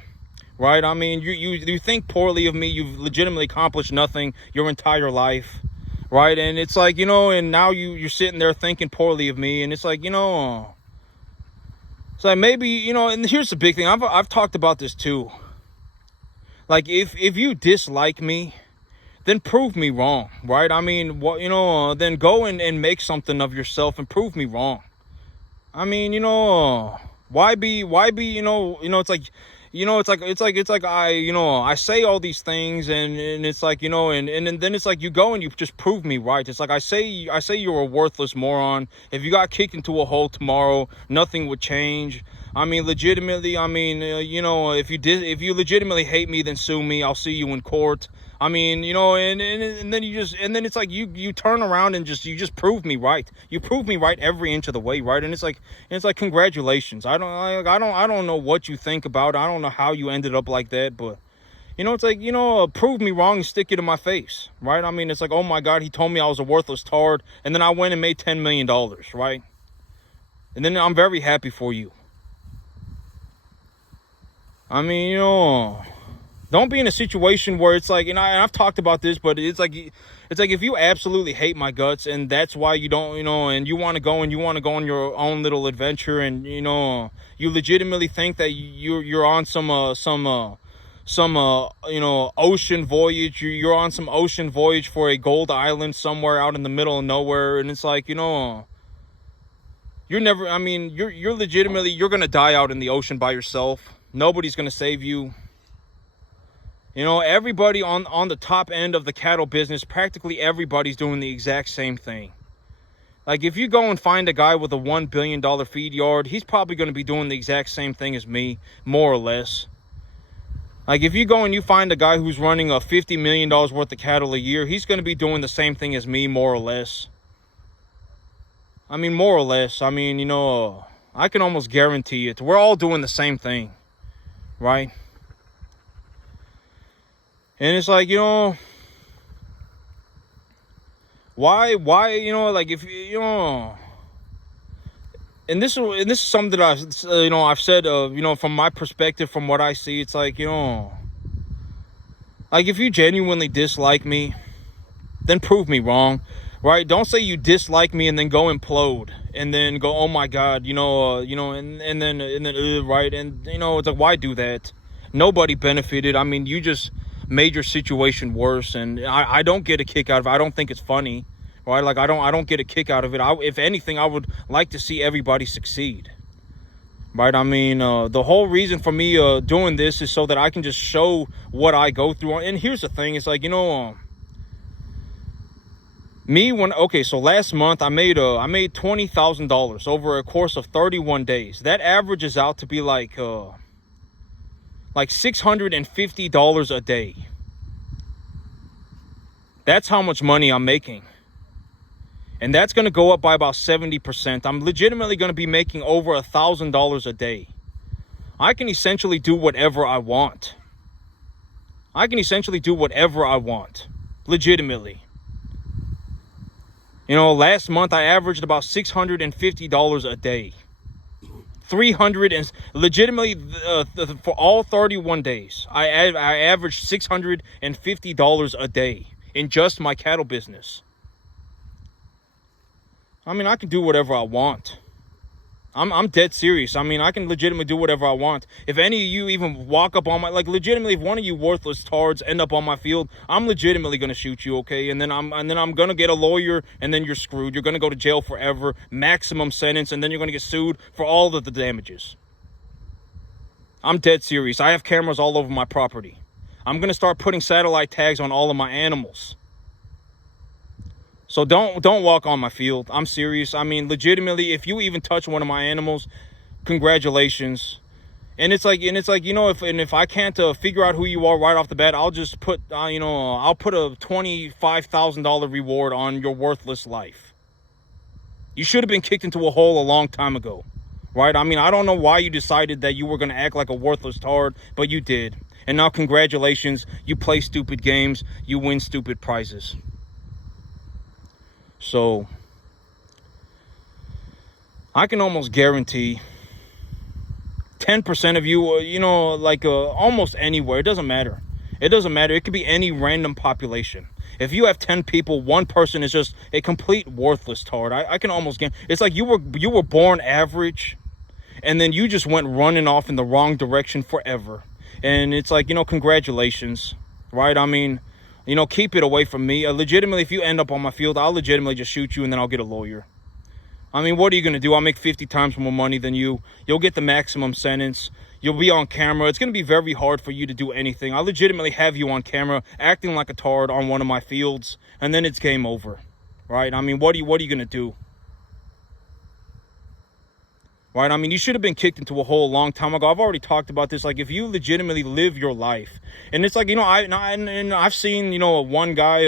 Right? I mean, you think poorly of me. You've legitimately accomplished nothing your entire life. Right? And it's like, and now you're sitting there thinking poorly of me. And it's like, it's like maybe, and here's the big thing. I've talked about this too. Like, if you dislike me, then prove me wrong. Right? I mean, then go and make something of yourself and prove me wrong. I mean, why be, it's like, it's like I say all these things and it's like, and then it's like you go and you just prove me right. It's like I say you're a worthless moron. If you got kicked into a hole tomorrow, nothing would change. I mean, legitimately, if you legitimately hate me, then sue me. I'll see you in court. I mean, and then then it's like you turn around and you just prove me right. You prove me right every inch of the way, right? And it's like congratulations. I don't know what you think about it. I don't know how you ended up like that, but it's like, prove me wrong and stick it in my face, right? I mean, it's like, oh my God, he told me I was a worthless tard, and then I went and made $10 million, right? And then I'm very happy for you. I mean, don't be in a situation where it's like, and I've talked about this, but it's like if you absolutely hate my guts and that's why you don't, and you want to go on your own little adventure, and you legitimately think that you're on some ocean voyage, you're on some ocean voyage for a gold island somewhere out in the middle of nowhere, and it's like, you're never, I mean, you're legitimately, you're gonna die out in the ocean by yourself. Nobody's gonna save you. Everybody on the top end of the cattle business, practically everybody's doing the exact same thing. Like, if you go and find a guy with a $1 billion feed yard, he's probably going to be doing the exact same thing as me, more or less. Like, if you go and you find a guy who's running a $50 million worth of cattle a year, he's going to be doing the same thing as me, more or less. I mean, more or less. I mean, I can almost guarantee it. We're all doing the same thing, right? And it's like, why, like, if, and this is something that I've said, from my perspective, from what I see, it's like, like, if you genuinely dislike me, then prove me wrong, right? Don't say you dislike me and then go implode and then go, oh my God, and then right. And, it's like, why do that? Nobody benefited. I mean, you just made your situation worse, and I don't get a kick out of it. I don't think it's funny, right? Like, I don't get a kick out of it. If anything, I would like to see everybody succeed, right? I mean, the whole reason for me doing this is so that I can just show what I go through. And here's the thing, it's like, so last month I made $20,000 over a course of 31 days. That averages out to be like $650 a day. That's how much money I'm making. And that's going to go up by about 70%. I'm legitimately going to be making over $1,000 a day. I can essentially do whatever I want. Legitimately. Last month I averaged about $650 a day. 300 and legitimately for all 31 days, I averaged $650 a day in just my cattle business. I mean, I can do whatever I want. I'm dead serious. I mean, I can legitimately do whatever I want. If any of you even walk up on my, like, legitimately, if one of you worthless tards end up on my field, I'm legitimately gonna shoot you, okay? And then I'm gonna get a lawyer, and then you're screwed. You're gonna go to jail forever, maximum sentence, and then you're gonna get sued for all of the damages. I'm dead serious. I have cameras all over my property. I'm gonna start putting satellite tags on all of my animals. So don't walk on my field. I'm serious. I mean, legitimately, if you even touch one of my animals, congratulations. And it's like, if I can't figure out who you are right off the bat, I'll just put, I'll put a $25,000 reward on your worthless life. You should have been kicked into a hole a long time ago, right? I mean, I don't know why you decided that you were going to act like a worthless tard, but you did. And now, congratulations, you play stupid games, you win stupid prizes. So, I can almost guarantee 10% of you, almost anywhere. It doesn't matter. It doesn't matter. It could be any random population. If you have 10 people, one person is just a complete worthless tard. I can almost get. It's like you were born average, and then you just went running off in the wrong direction forever. And it's like, congratulations, right? I mean, keep it away from me. Legitimately, if you end up on my field, I'll legitimately just shoot you, and then I'll get a lawyer. I mean, what are you going to do? I'll make 50 times more money than you. You'll get the maximum sentence. You'll be on camera. It's going to be very hard for you to do anything. I'll legitimately have you on camera acting like a tard on one of my fields, and then it's game over, right? I mean, what are you going to do? Right? I mean, you should have been kicked into a hole a long time ago. I've already talked about this. Like, if you legitimately live your life, and it's like, I've seen, one guy,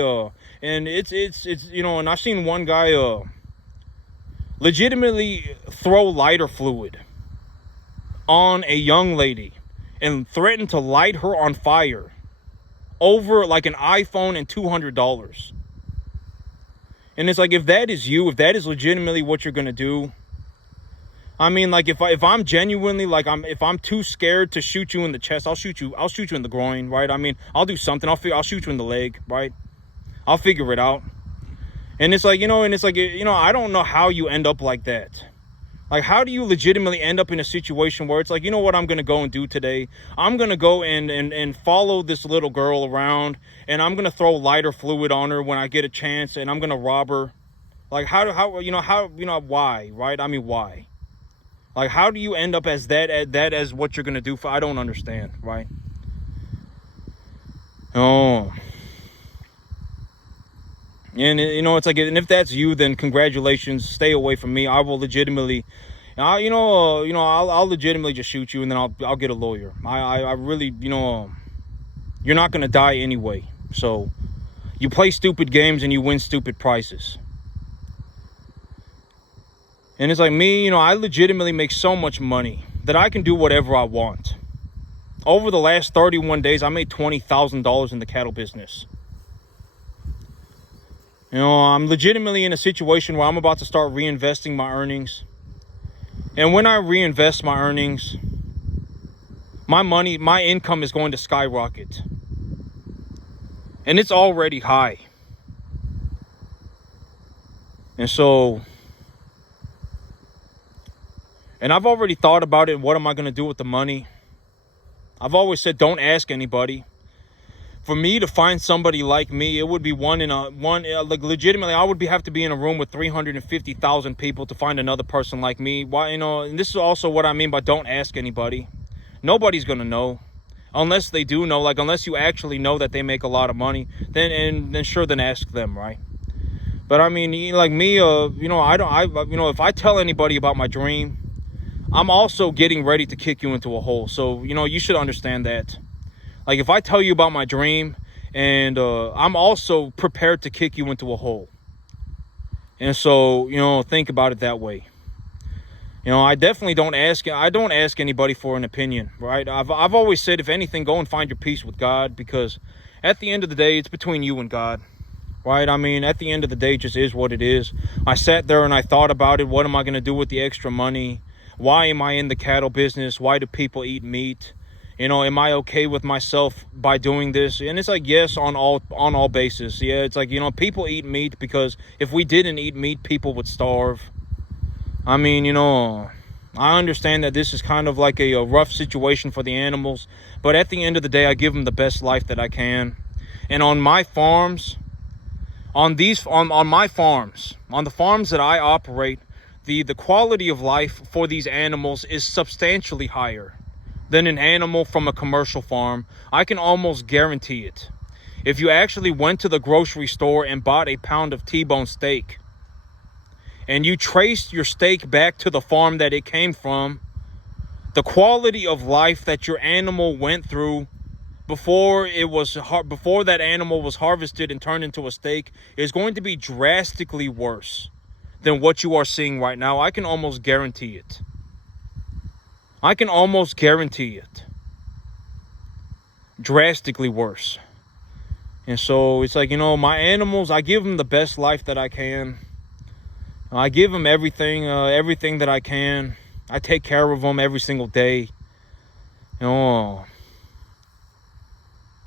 and and I've seen one guy, legitimately throw lighter fluid on a young lady and threaten to light her on fire over like an iPhone and $200. And it's like, if that is you, if that is legitimately what you're gonna do, I mean, like, if I'm genuinely, like, if I'm too scared to shoot you in the chest, I'll shoot you in the groin, right? I mean, I'll do something. I'll shoot you in the leg, right? I'll figure it out. And it's like, I don't know how you end up like that. Like, how do you legitimately end up in a situation where it's like, you know what I'm going to go and do today? I'm going to go and follow this little girl around, and I'm going to throw lighter fluid on her when I get a chance, and I'm going to rob her. Like, why, right? I mean, why? Like, how do you end up as that as what you're going to do? I don't understand, right? Oh. And, it's like, and if that's you, then congratulations. Stay away from me. I will legitimately, I'll legitimately just shoot you, and then I'll get a lawyer. I really, you're not going to die anyway. So you play stupid games and you win stupid prizes. And it's like me, I legitimately make so much money that I can do whatever I want. Over the last 31 days, I made $20,000 in the cattle business. I'm legitimately in a situation where I'm about to start reinvesting my earnings. And when I reinvest my earnings, my income is going to skyrocket. And it's already high. And so, and I've already thought about it. What am I going to do with the money? I've always said, don't ask anybody. For me to find somebody like me, it would be legitimately, I would have to be in a room with 350,000 people to find another person like me. Why, and this is also what I mean by don't ask anybody. Nobody's going to know. Unless they do know, like, unless you actually know that they make a lot of money, then ask them, right? But I mean, like me, if I tell anybody about my dream, I'm also getting ready to kick you into a hole. So, you should understand that. Like, if I tell you about my dream, and I'm also prepared to kick you into a hole. And so, think about it that way. I definitely don't ask anybody for an opinion, right? I've always said, if anything, go and find your peace with God, because at the end of the day, it's between you and God, right? I mean, at the end of the day, it just is what it is. I sat there and I thought about it. What am I going to do with the extra money? Why am I in the cattle business? Why do people eat meat? Am I okay with myself by doing this? And it's like, yes, on all bases. Yeah, it's like, people eat meat because if we didn't eat meat, people would starve. I mean, I understand that this is kind of like a rough situation for the animals, but at the end of the day, I give them the best life that I can. And on my farms, on the farms that I operate, the quality of life for these animals is substantially higher than an animal from a commercial farm. I can almost guarantee it. If you actually went to the grocery store and bought a pound of T-bone steak, and you traced your steak back to the farm that it came from, The quality of life that your animal went through before that animal was harvested and turned into a steak is going to be drastically worse than what you are seeing right now. I can almost guarantee it. I can almost guarantee it. Drastically worse. And so it's like, my animals, I give them the best life that I can. I give them everything that I can. I take care of them every single day. And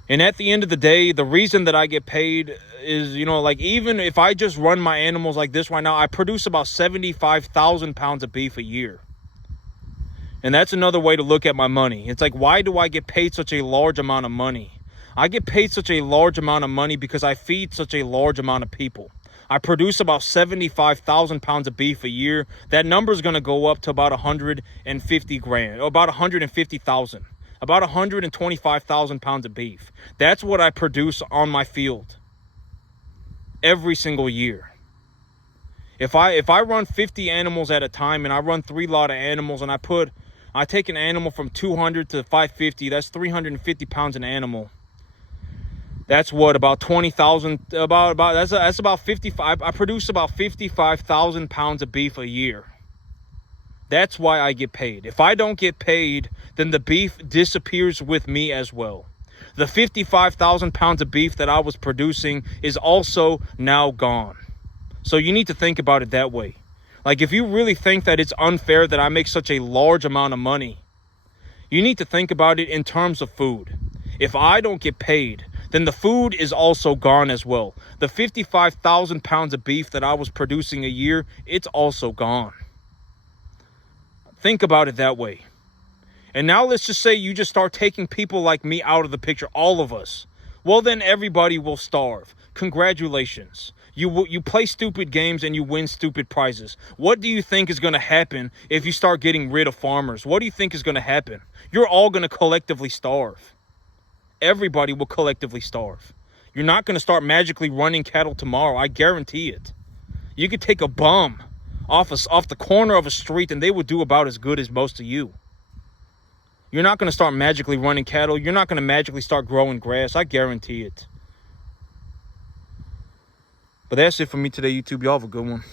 at the end of the day, the reason that I get paid is, like, even if I just run my animals like this right now, I produce about 75,000 pounds of beef a year. And that's another way to look at my money. It's like, why do I get paid such a large amount of money? I get paid such a large amount of money because I feed such a large amount of people. I produce about 75,000 pounds of beef a year. That number is going to go up to about 150 grand, or about 150,000. About 125,000 pounds of beef. That's what I produce on my field every single year. If I run 50 animals at a time, and I run 3 lot of animals, and I take an animal from 200 to 550, that's 350 pounds an animal. That's what, about 20,000, that's about 55. I produce about 55,000 pounds of beef a year. That's why I get paid. If I don't get paid, then the beef disappears with me as well. The 55,000 pounds of beef that I was producing is also now gone. So you need to think about it that way. Like, if you really think that it's unfair that I make such a large amount of money, you need to think about it in terms of food. If I don't get paid, then the food is also gone as well. The 55,000 pounds of beef that I was producing a year, it's also gone. Think about it that way. And now let's just say you just start taking people like me out of the picture, all of us. Well, then everybody will starve. Congratulations. You play stupid games and you win stupid prizes. What do you think is going to happen if you start getting rid of farmers? What do you think is going to happen? You're all going to collectively starve. Everybody will collectively starve. You're not going to start magically running cattle tomorrow. I guarantee it. You could take a bum off the corner of a street and they would do about as good as most of you. You're not going to start magically running cattle. You're not going to magically start growing grass. I guarantee it. But that's it for me today, YouTube. Y'all have a good one.